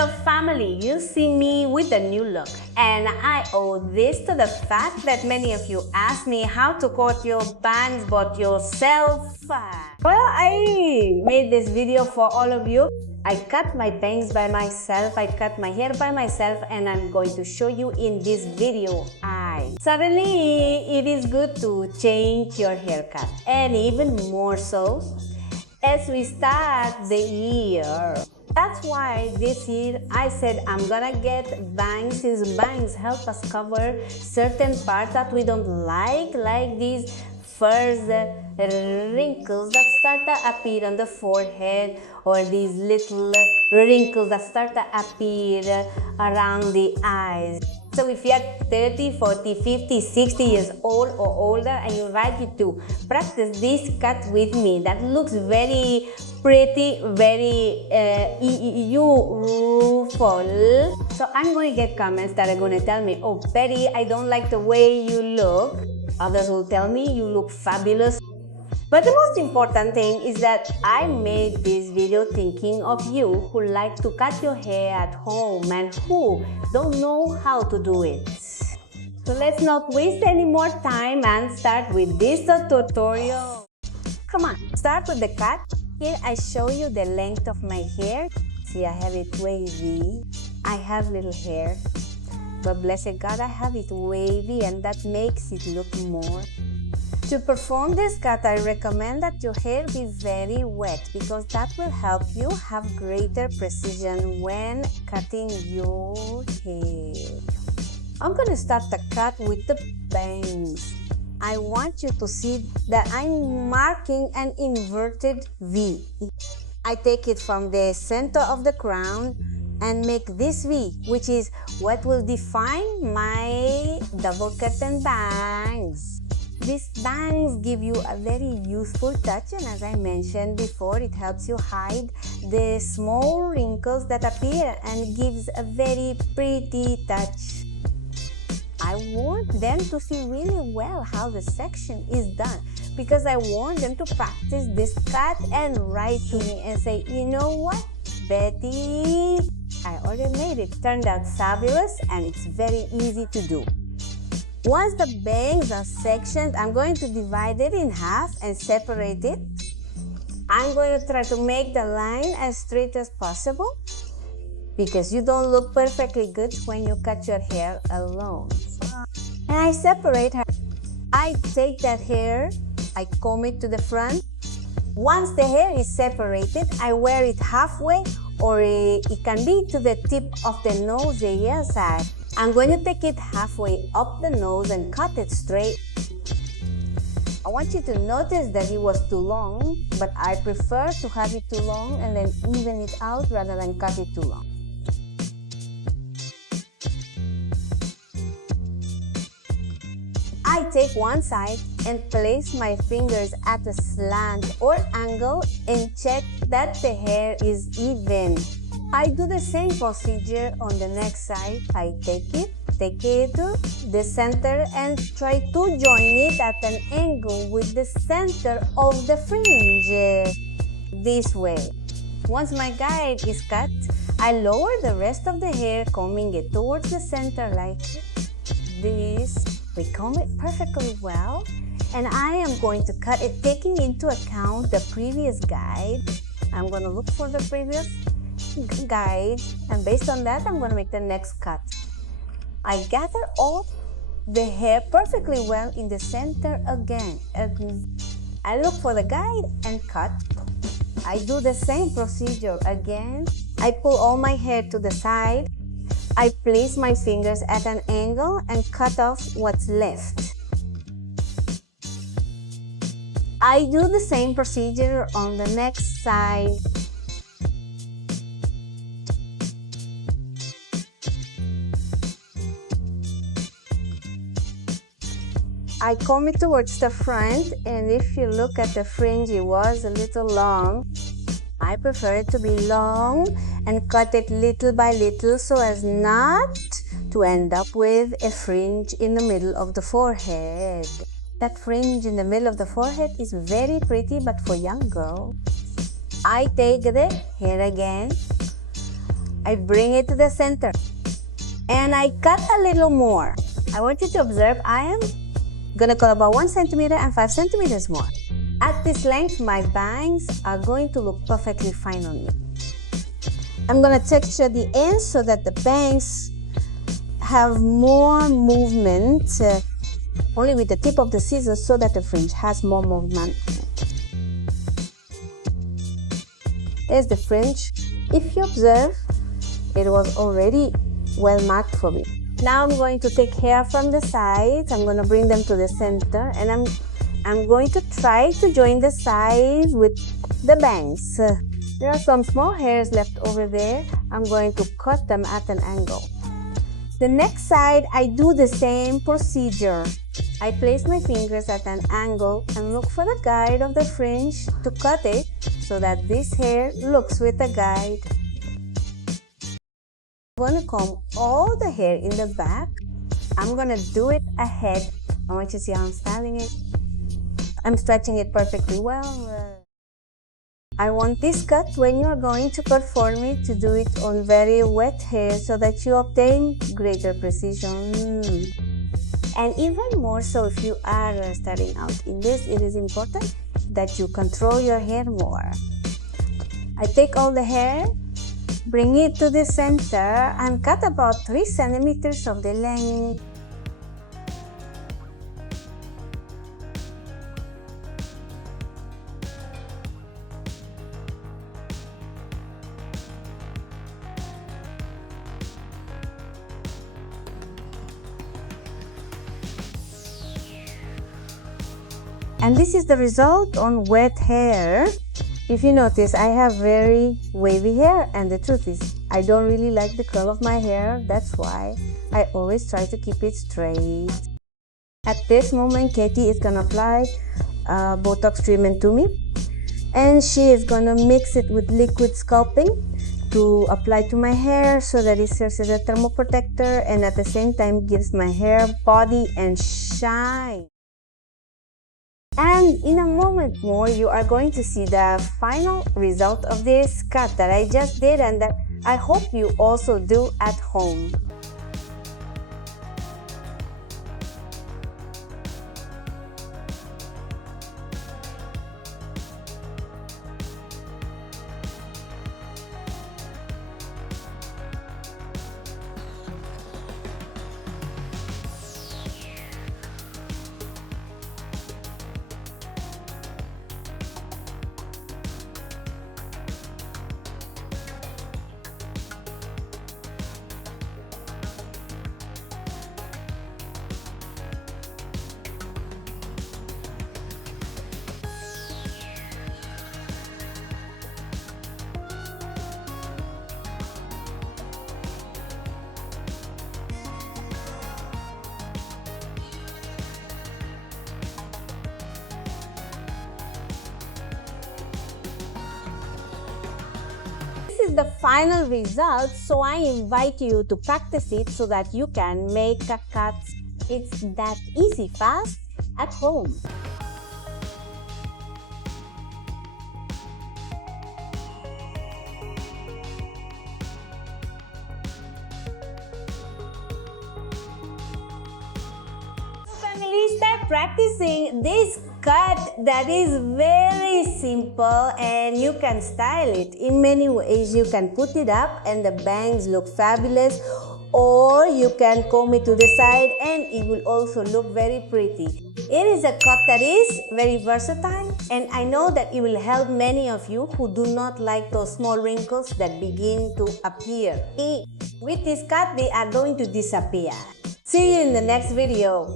Hello family, you see me with a new look, and I owe this to the fact that many of you asked me how to cut your bangs but yourself. Well, I made this video for all of you. I cut my bangs by myself, I cut my hair by myself, and I'm going to show you in this video. Suddenly, it is good to change your haircut, and even more so as we start the year. That's why this year I said I'm gonna get bangs, since bangs help us cover certain parts that we don't like these first wrinkles that start to appear on the forehead, or these little wrinkles that start to appear around the eyes. So if you're 30, 40, 50, 60 years old or older, I invite you to practice this cut with me. That looks very pretty, very youthful. So I'm going to get comments that are going to tell me, oh Betty, I don't like the way you look. Others will tell me you look fabulous. But the most important thing is that I made this video thinking of you who like to cut your hair at home and who don't know how to do it. So let's not waste any more time and start with this tutorial. Come on, start with the cut. Here I show you the length of my hair. See, I have it wavy. I have little hair, but blessed God, I have it wavy, and that makes it look more. To perform this cut, I recommend that your hair be very wet, because that will help you have greater precision when cutting your hair. I'm going to start the cut with the bangs. I want you to see that I'm marking an inverted V. I take it from the center of the crown and make this V, which is what will define my double curtain bangs. These bangs give you a very youthful touch, and as I mentioned before, it helps you hide the small wrinkles that appear and gives a very pretty touch. I want them to see really well how the section is done, because I want them to practice this cut and write to me and say, you know what, Betty, I already made it. Turned out fabulous, and it's very easy to do. Once the bangs are sectioned, I'm going to divide it in half and separate it. I'm going to try to make the line as straight as possible, because you don't look perfectly good when you cut your hair alone. And I separate her. I take that hair, I comb it to the front. Once the hair is separated, I wear it halfway, or it can be to the tip of the nose, the other side. I'm going to take it halfway up the nose and cut it straight. I want you to notice that it was too long, but I prefer to have it too long and then even it out rather than cut it too long. I take one side and place my fingers at a slant or angle and check that the hair is even. I do the same procedure on the next side. I take it to the center and try to join it at an angle with the center of the fringe. This way. Once my guide is cut, I lower the rest of the hair, combing it towards the center like this. We comb it perfectly well, and I am going to cut it taking into account the previous guide. I'm going to look for the previous guide, and based on that, I'm going to make the next cut. I gather all the hair perfectly well in the center again. I look for the guide and cut. I do the same procedure again. I pull all my hair to the side. I place my fingers at an angle and cut off what's left. I do the same procedure on the next side. I comb it towards the front, and if you look at the fringe, it was a little long. I prefer it to be long and cut it little by little so as not to end up with a fringe in the middle of the forehead. That fringe in the middle of the forehead is very pretty, but for young girls. I take the hair again, I bring it to the center and I cut a little more. I want you to observe I am gonna cut about 1 centimeter and 5 centimeters more. At this length, my bangs are going to look perfectly fine on me. I'm gonna texture the ends so that the bangs have more movement, only with the tip of the scissors so that the fringe has more movement. There's the fringe. If you observe, it was already well marked for me. Now I'm going to take hair from the sides. I'm going to bring them to the center and I'm going to try to join the sides with the bangs. There are some small hairs left over there. I'm going to cut them at an angle. The next side, I do the same procedure. I place my fingers at an angle and look for the guide of the fringe to cut it so that this hair looks with the guide. I'm going to comb all the hair in the back. I'm going to do it ahead. I want you to see how I'm styling it. I'm stretching it perfectly well. I want this cut when you are going to perform it to do it on very wet hair so that you obtain greater precision. And even more so if you are starting out in this, it is important that you control your hair more. I take all the hair, bring it to the center and cut about 3 centimeters of the length. And this is the result on wet hair. If you notice, I have very wavy hair, and the truth is, I don't really like the curl of my hair. That's why I always try to keep it straight. At this moment, Katie is gonna apply Botox treatment to me, and she is gonna mix it with liquid sculpting to apply to my hair so that it serves as a thermal protector and at the same time gives my hair body and shine. And in a moment more, you are going to see the final result of this cut that I just did and that I hope you also do at home. This is the final result, so I invite you to practice it so that you can make a cut. It's that easy, fast, at home. Family, start practicing this cut that is very simple and you can style it in many ways. You can put it up and the bangs look fabulous, or you can comb it to the side and it will also look very pretty. It is a cut that is very versatile, and I know that it will help many of you who do not like those small wrinkles that begin to appear. With this cut, they are going to disappear. See you in the next video.